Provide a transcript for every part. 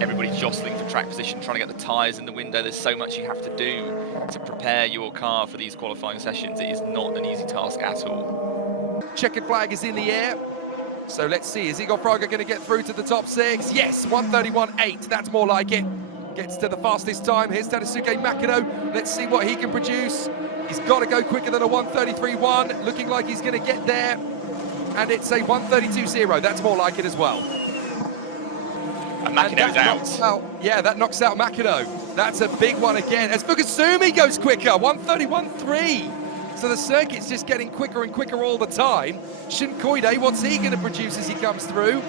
everybody jostling for track position, trying to get the tyres in the window. There's so much you have to do to prepare your car for these qualifying sessions. It is not an easy task at all. Checkered flag is in the air. So let's see, is Igor Fraga going to get through to the top 6? Yes, 1:31.8, that's more like it. Gets to the fastest time. Here's Tadasuke Makino. Let's see what he can produce. He's got to go quicker than a 1:33.1. Looking like he's going to get there. And it's a 1:32.0. That's more like it as well. And Makino's out. Yeah, that knocks out Makino. That's a big one again. As Fukusumi goes quicker, 1:31.3. So the circuit's just getting quicker and quicker all the time. Shun Koide, what's he going to produce as he comes through?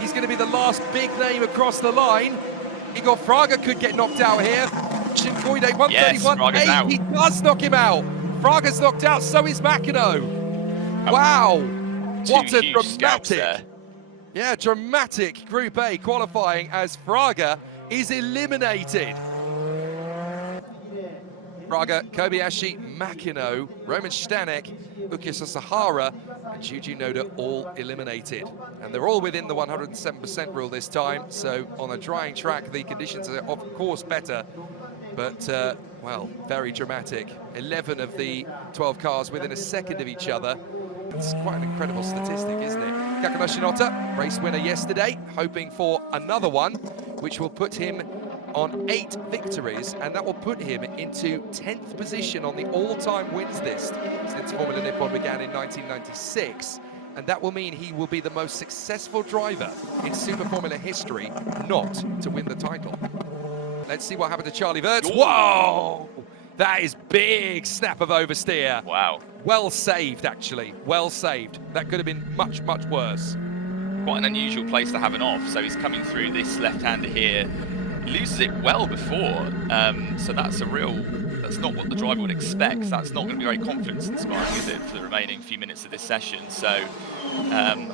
He's going to be the last big name across the line. Igor Fraga could get knocked out here. Shun Koide, 1:31.8. Yes, he does knock him out. Fraga's knocked out, so is Makino. Wow. What a dramatic. Yeah, dramatic Group A qualifying as Fraga is eliminated. Fraga, Kobayashi, Makino, Roman Stanek, Ukisa Sahara, and Juju Noda all eliminated. And they're all within the 107% rule this time, so on a drying track, the conditions are of course better, but, well, very dramatic. 11 of the 12 cars within a second of each other. It's quite an incredible statistic, isn't it? Kakano Shinota, race winner yesterday, hoping for another one, which will put him on 8 victories, and that will put him into 10th position on the all-time wins list since Formula Nippon began in 1996. And that will mean he will be the most successful driver in Super Formula history not to win the title. Let's see what happened to Charlie Wirtz. Whoa! That is big snap of oversteer. Wow. Well saved, actually. Well saved. That could have been much, much worse. Quite an unusual place to have an off. So he's coming through this left-hander here. Loses it well before, so that's not what the driver would expect. That's not going to be very confidence-inspiring, is it, for the remaining few minutes of this session? So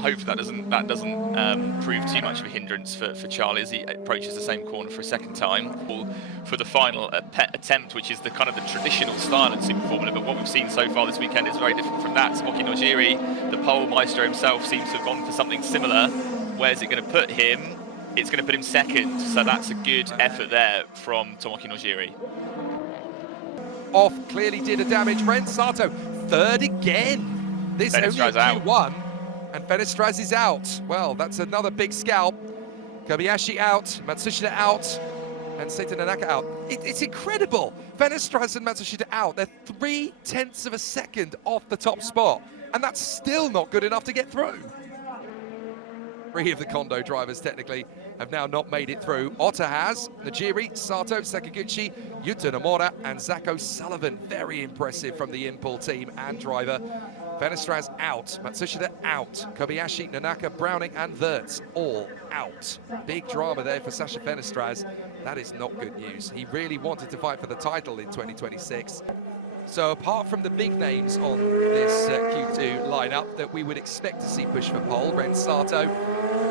hopefully that doesn't prove too much of a hindrance for Charlie as he approaches the same corner for a second time. For the final attempt, which is the kind of the traditional style in Super Formula, but what we've seen so far this weekend is very different from that. Tomoki Nojiri, the pole maestro himself, seems to have gone for something similar. Where's it going to put him? It's going to put him second, so that's a good effort there from Tomoki Nojiri. Off clearly did a damage. Ren Sato, third again. This only a 2-1, and Fenestraz is out. Well, that's another big scalp. Kobayashi out, Matsushita out, and Seita Nanaka out. It's incredible. Fenestraz and Matsushita out. They're 0.3 of a second off the top spot, and that's still not good enough to get through. 3 of the Kondo drivers technically have now not made it through. Otta has, Najiri, Sato, Sakaguchi, Yuta Nomura, and Zach O'Sullivan. Very impressive from the Impul team and driver. Fenestraz out, Matsushita out, Kobayashi, Nanaka, Browning, and Wirtz all out. Big drama there for Sasha Fenestraz. That is not good news. He really wanted to fight for the title in 2026. So apart from the big names on this Q2 lineup that we would expect to see push for pole, Ren Sato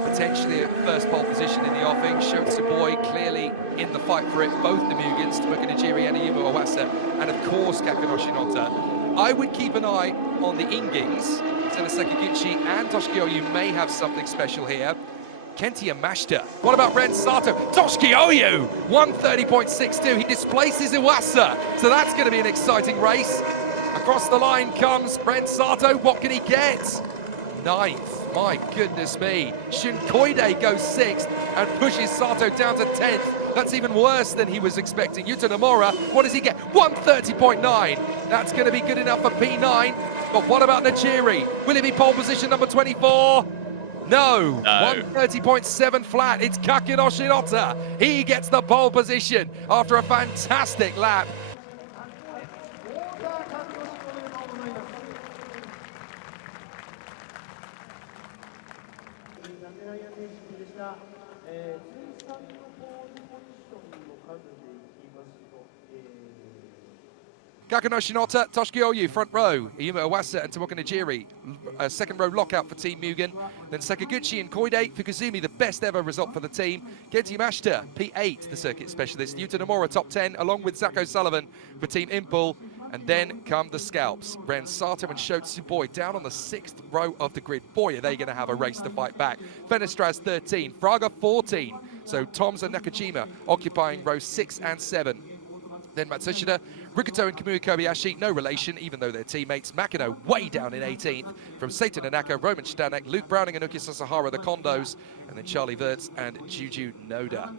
potentially at first pole position in the offing, Shota Boy clearly in the fight for it, both the Mugans, Tomoki Nojiri and Ayumu Owasa, and of course Kakano Shinota. I would keep an eye on the Ingings. Sena Sakaguchi and Toshiki Oyu may have something special here. Kenti Yamashita. What about Ren Sato? Toshiki Oyu, 1:30.62. He displaces Iwasa, so that's going to be an exciting race. Across the line comes Ren Sato. What can he get? 9th. My goodness me. Shun Koide goes 6th and pushes Sato down to 10th. That's even worse than he was expecting. Yuta Nomura, what does he get? 1:30.9. That's going to be good enough for P9. But what about Najiri? Will it be pole position number 24? No. 1:30.7 flat. It's Kakano Shinota. He gets the pole position after a fantastic lap. Kakano Shinota, Toshiki Oyu, front row, Ayumu Owasa and Tomoki Nojiri. Second row lockout for Team Mugen. Then Sakaguchi and Koide, Fukusumi, the best ever result for the team. Kenti Yamashita, P8, the circuit specialist. Yuta Nomura, top 10, along with Zach O'Sullivan for Team Impul. And then come the scalps. Ren, Sato and Shotsuboi down on the 6th row of the grid. Boy, are they going to have a race to fight back. Fenestraz 13, Fraga 14. So Toms and Nakajima occupying rows 6 and 7. Then Matsushita, Rikuto and Kamui Kobayashi, no relation, even though they're teammates. Makino way down in 18th. From Seitan Nanaka, Roman Stanek, Luke Browning and Uki Sasahara, the Condos. And then Charlie Wirtz and Juju Noda.